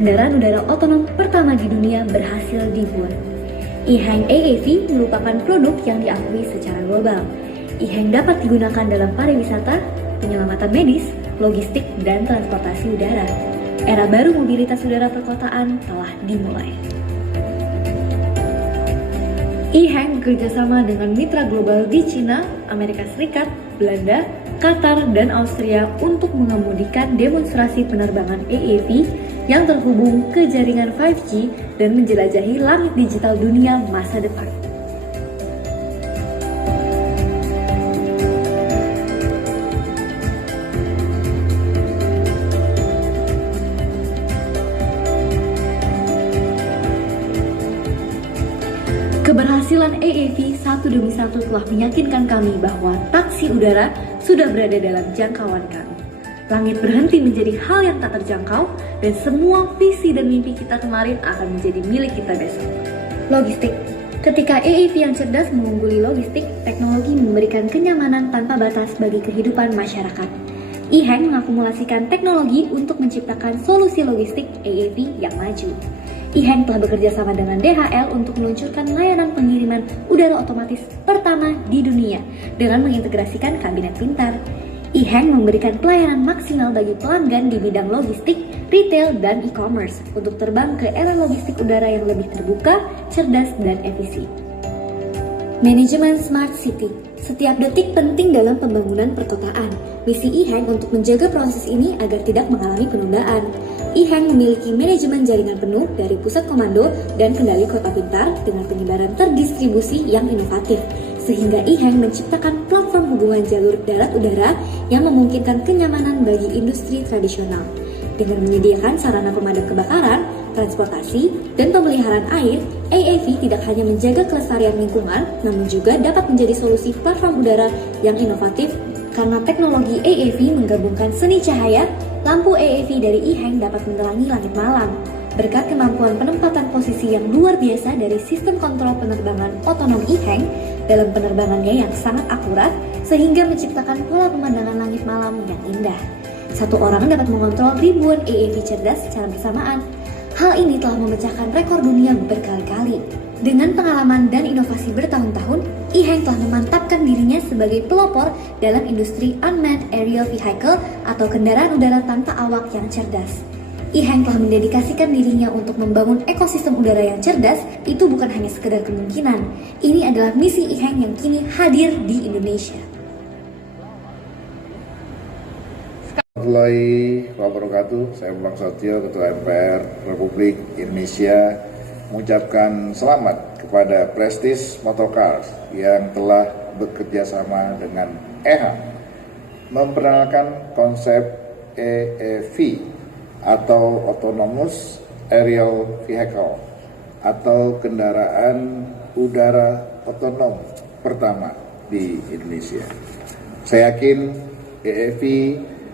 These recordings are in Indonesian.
Kendaraan udara otonom pertama di dunia berhasil dibuat. E-Hang AAV merupakan produk yang diakui secara global. E-Hang dapat digunakan dalam pariwisata, penyelamatan medis, logistik, dan transportasi udara. Era baru mobilitas udara perkotaan telah dimulai. E-Hang bekerjasama dengan mitra global di Cina, Amerika Serikat, Belanda, Qatar, dan Austria untuk mengemudikan demonstrasi penerbangan AAV yang terhubung ke jaringan 5G dan menjelajahi langit digital dunia masa depan. Keberhasilan AAV satu demi satu telah meyakinkan kami bahwa taksi udara sudah berada dalam jangkauan kami. Langit berhenti menjadi hal yang tak terjangkau dan semua visi dan mimpi kita kemarin akan menjadi milik kita besok. Logistik. Ketika AAV yang cerdas mengungguli logistik, teknologi memberikan kenyamanan tanpa batas bagi kehidupan masyarakat. E-Hang mengakumulasikan teknologi untuk menciptakan solusi logistik AAV yang maju. E-Hang telah bekerja sama dengan DHL untuk meluncurkan layanan pengiriman udara otomatis pertama di dunia dengan mengintegrasikan kabinet pintar. E-Hang memberikan pelayanan maksimal bagi pelanggan di bidang logistik, retail, dan e-commerce untuk terbang ke era logistik udara yang lebih terbuka, cerdas, dan efisien. Manajemen Smart City. Setiap detik penting dalam pembangunan perkotaan. Misi E-Hang untuk menjaga proses ini agar tidak mengalami penundaan. E-Hang memiliki manajemen jaringan penuh dari pusat komando dan kendali kota pintar dengan penyebaran terdistribusi yang inovatif, sehingga E-Hang menciptakan platform hubungan jalur darat-udara yang memungkinkan kenyamanan bagi industri tradisional. Dengan menyediakan sarana pemadam kebakaran, transportasi, dan pemeliharaan air, AAV tidak hanya menjaga kelestarian lingkungan, namun juga dapat menjadi solusi platform udara yang inovatif karena teknologi AAV menggabungkan seni cahaya. Lampu AAV dari E-Hang dapat menerangi langit malam. Berkat kemampuan penempatan posisi yang luar biasa dari sistem kontrol penerbangan otonom E-Hang dalam penerbangannya yang sangat akurat, sehingga menciptakan pola pemandangan langit malam yang indah. Satu orang dapat mengontrol ribuan AAV cerdas secara bersamaan. Hal ini telah memecahkan rekor dunia berkali-kali. Dengan pengalaman dan inovasi bertahun-tahun, E-Hang telah memantapkan dirinya sebagai pelopor dalam industri unmanned aerial vehicle atau kendaraan udara tanpa awak yang cerdas. E-Hang telah mendedikasikan dirinya untuk membangun ekosistem udara yang cerdas. Itu bukan hanya sekedar kemungkinan. Ini adalah misi E-Hang yang kini hadir di Indonesia. Warahmatullahi wabarakatuh. Saya Bang Sotio, Ketua MPR Republik Indonesia, mengucapkan selamat kepada Prestige Motorcars yang telah bekerja sama dengan E-Hang memperkenalkan konsep AAV atau Autonomous Aerial Vehicle atau kendaraan udara otonom pertama di Indonesia. Saya yakin AAV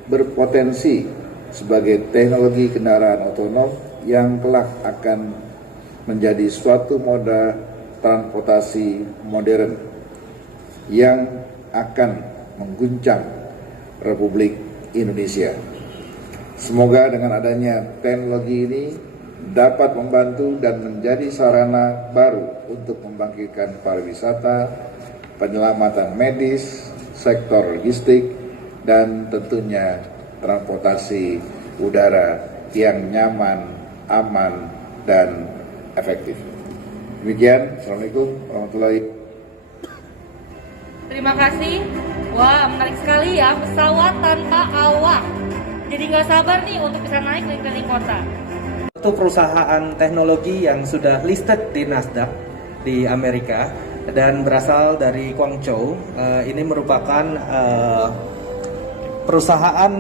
berpotensi sebagai teknologi kendaraan otonom yang kelak akan menjadi suatu moda transportasi modern yang akan mengguncang Republik Indonesia. Semoga dengan adanya teknologi ini dapat membantu dan menjadi sarana baru untuk membangkitkan pariwisata, penyelamatan medis, sektor logistik, dan tentunya transportasi udara yang nyaman, aman, dan efektif. Demikian, Assalamualaikum warahmatullahi wabarakatuh. Terima kasih. Wah, menarik sekali ya, pesawat tanpa awak. Jadi nggak sabar nih untuk bisa naik keliling kota. Itu perusahaan teknologi yang sudah listed di Nasdaq di Amerika dan berasal dari Guangzhou. Ini merupakan perusahaan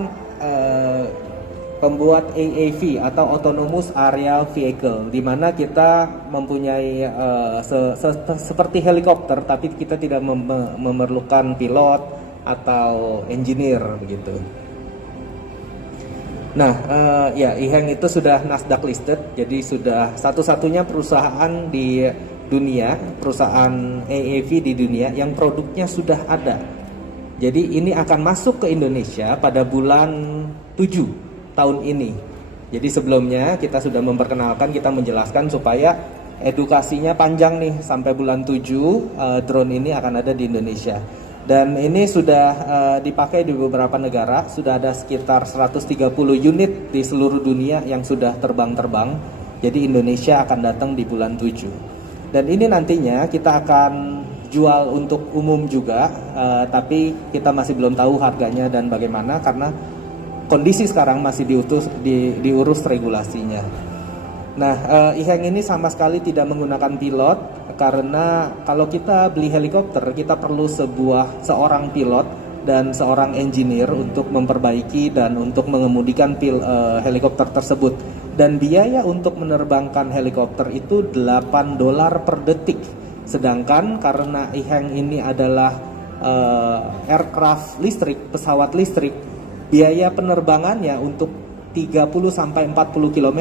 pembuat AAV atau Autonomous Aerial Vehicle, di mana kita mempunyai seperti helikopter, tapi kita tidak memerlukan pilot atau engineer begitu. Nah, ya E-Hang itu sudah Nasdaq listed, jadi sudah satu-satunya perusahaan di dunia, perusahaan AAV di dunia yang produknya sudah ada. Jadi ini akan masuk ke Indonesia pada bulan 7 tahun ini. Jadi sebelumnya kita sudah memperkenalkan, kita menjelaskan supaya edukasinya panjang nih, sampai bulan 7 drone ini akan ada di Indonesia. Dan ini sudah dipakai di beberapa negara, sudah ada sekitar 130 unit di seluruh dunia yang sudah terbang-terbang. Jadi Indonesia akan datang di bulan 7. Dan ini nantinya kita akan jual untuk umum juga, tapi kita masih belum tahu harganya dan bagaimana karena kondisi sekarang masih diurus regulasinya. Nah, E-Hang ini sama sekali tidak menggunakan pilot karena kalau kita beli helikopter kita perlu seorang pilot dan seorang engineer untuk memperbaiki dan untuk mengemudikan helikopter tersebut. Dan biaya untuk menerbangkan helikopter itu $8 per detik. Sedangkan karena E-Hang ini adalah aircraft listrik, pesawat listrik, biaya penerbangannya untuk 30 sampai 40 km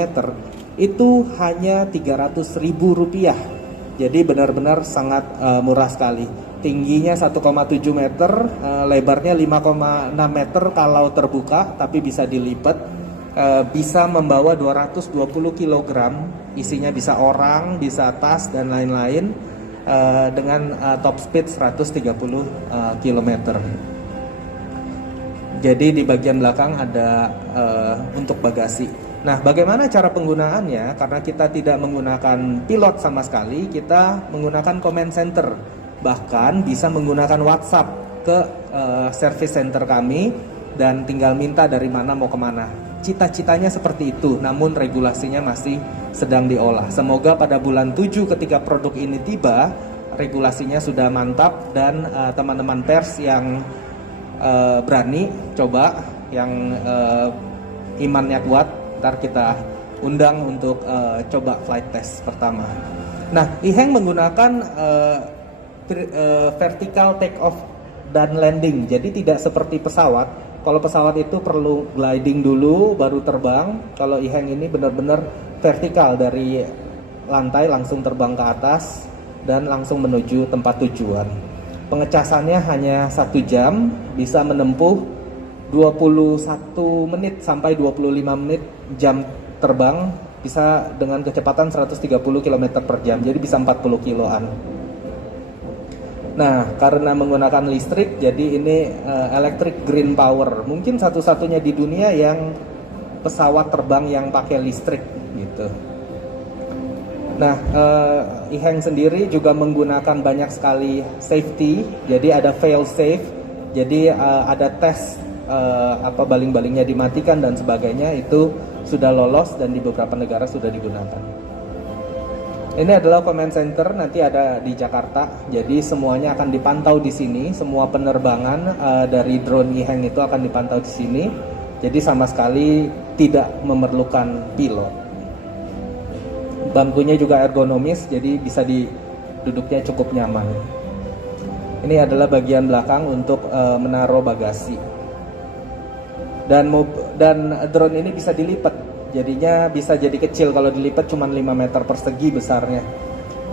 itu hanya Rp300.000. Jadi benar-benar sangat murah sekali. Tingginya 1,7 meter, lebarnya 5,6 meter kalau terbuka, tapi bisa dilipat. Bisa membawa 220 kg, isinya bisa orang, bisa tas dan lain-lain, dengan top speed 130 km. Jadi di bagian belakang ada untuk bagasi. Nah, bagaimana cara penggunaannya? Karena kita tidak menggunakan pilot sama sekali, kita menggunakan command center. Bahkan bisa menggunakan WhatsApp ke service center kami dan tinggal minta dari mana mau kemana. Cita-citanya seperti itu, namun regulasinya masih sedang diolah. Semoga pada bulan 7 ketika produk ini tiba, regulasinya sudah mantap dan teman-teman pers yang berani coba, yang imannya kuat, ntar kita undang untuk coba flight test pertama. Nah, E-Hang menggunakan vertical take off dan landing, jadi tidak seperti pesawat. Kalau pesawat itu perlu gliding dulu baru terbang. Kalau E-Hang ini benar-benar vertikal, dari lantai langsung terbang ke atas dan langsung menuju tempat tujuan. Pengecasannya hanya 1 jam, bisa menempuh 21 menit sampai 25 menit jam terbang, bisa dengan kecepatan 130 km per jam, jadi bisa 40 kiloan. Nah, karena menggunakan listrik, jadi ini electric green power, mungkin satu-satunya di dunia yang pesawat terbang yang pakai listrik gitu. Nah, E-Hang sendiri juga menggunakan banyak sekali safety, jadi ada fail safe, jadi ada tes baling-balingnya dimatikan dan sebagainya, itu sudah lolos dan di beberapa negara sudah digunakan. Ini adalah command center, nanti ada di Jakarta, jadi semuanya akan dipantau di sini, semua penerbangan dari drone E-Hang itu akan dipantau di sini, jadi sama sekali tidak memerlukan pilot. Bangkunya juga ergonomis, jadi bisa duduknya cukup nyaman. Ini adalah bagian belakang untuk menaruh bagasi. Dan drone ini bisa dilipat, jadinya bisa jadi kecil, kalau dilipat cuma 5 meter persegi besarnya.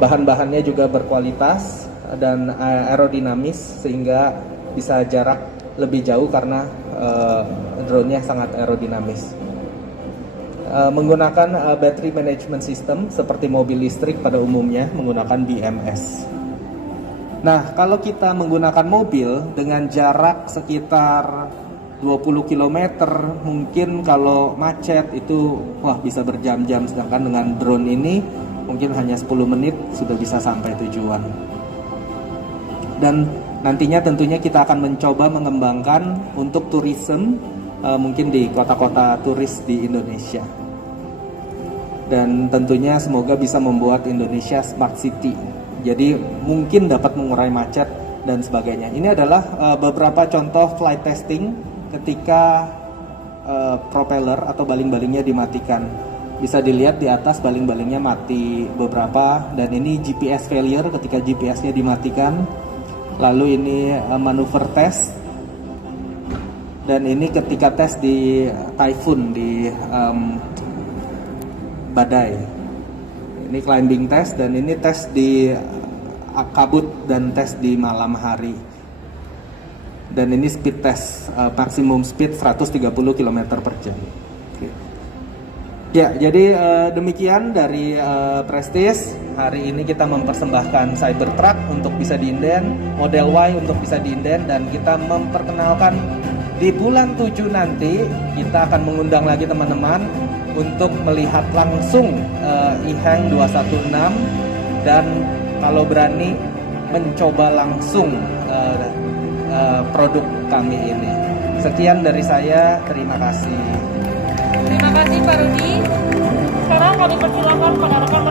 Bahan-bahannya juga berkualitas dan aerodinamis sehingga bisa jarak lebih jauh karena drone-nya sangat aerodinamis. Menggunakan battery management system seperti mobil listrik pada umumnya menggunakan BMS. Nah, kalau kita menggunakan mobil dengan jarak sekitar 20 km, mungkin kalau macet itu bisa berjam-jam, sedangkan dengan drone ini mungkin hanya 10 menit sudah bisa sampai tujuan. Dan nantinya tentunya kita akan mencoba mengembangkan untuk tourism, mungkin di kota-kota turis di Indonesia. Dan tentunya semoga bisa membuat Indonesia smart city, jadi mungkin dapat mengurai macet dan sebagainya. Ini adalah beberapa contoh flight testing ketika propeller atau baling-balingnya dimatikan. Bisa dilihat di atas baling-balingnya mati beberapa, dan ini GPS failure ketika GPS-nya dimatikan. Lalu ini manuver test, dan ini ketika tes di typhoon, di badai. Ini climbing test, dan ini tes di kabut dan tes di malam hari. Dan ini speed test, maksimum speed 130 km per jam. Ya, jadi demikian dari Prestige. Hari ini kita mempersembahkan Cybertruck untuk bisa diinden, Model Y untuk bisa diinden, dan kita memperkenalkan di bulan 7 nanti kita akan mengundang lagi teman-teman untuk melihat langsung e-Hang 216 dan kalau berani mencoba langsung produk kami ini. Sekian dari saya, terima kasih. Terima kasih Pak Rudi. Sekarang kami persilakan pada rekan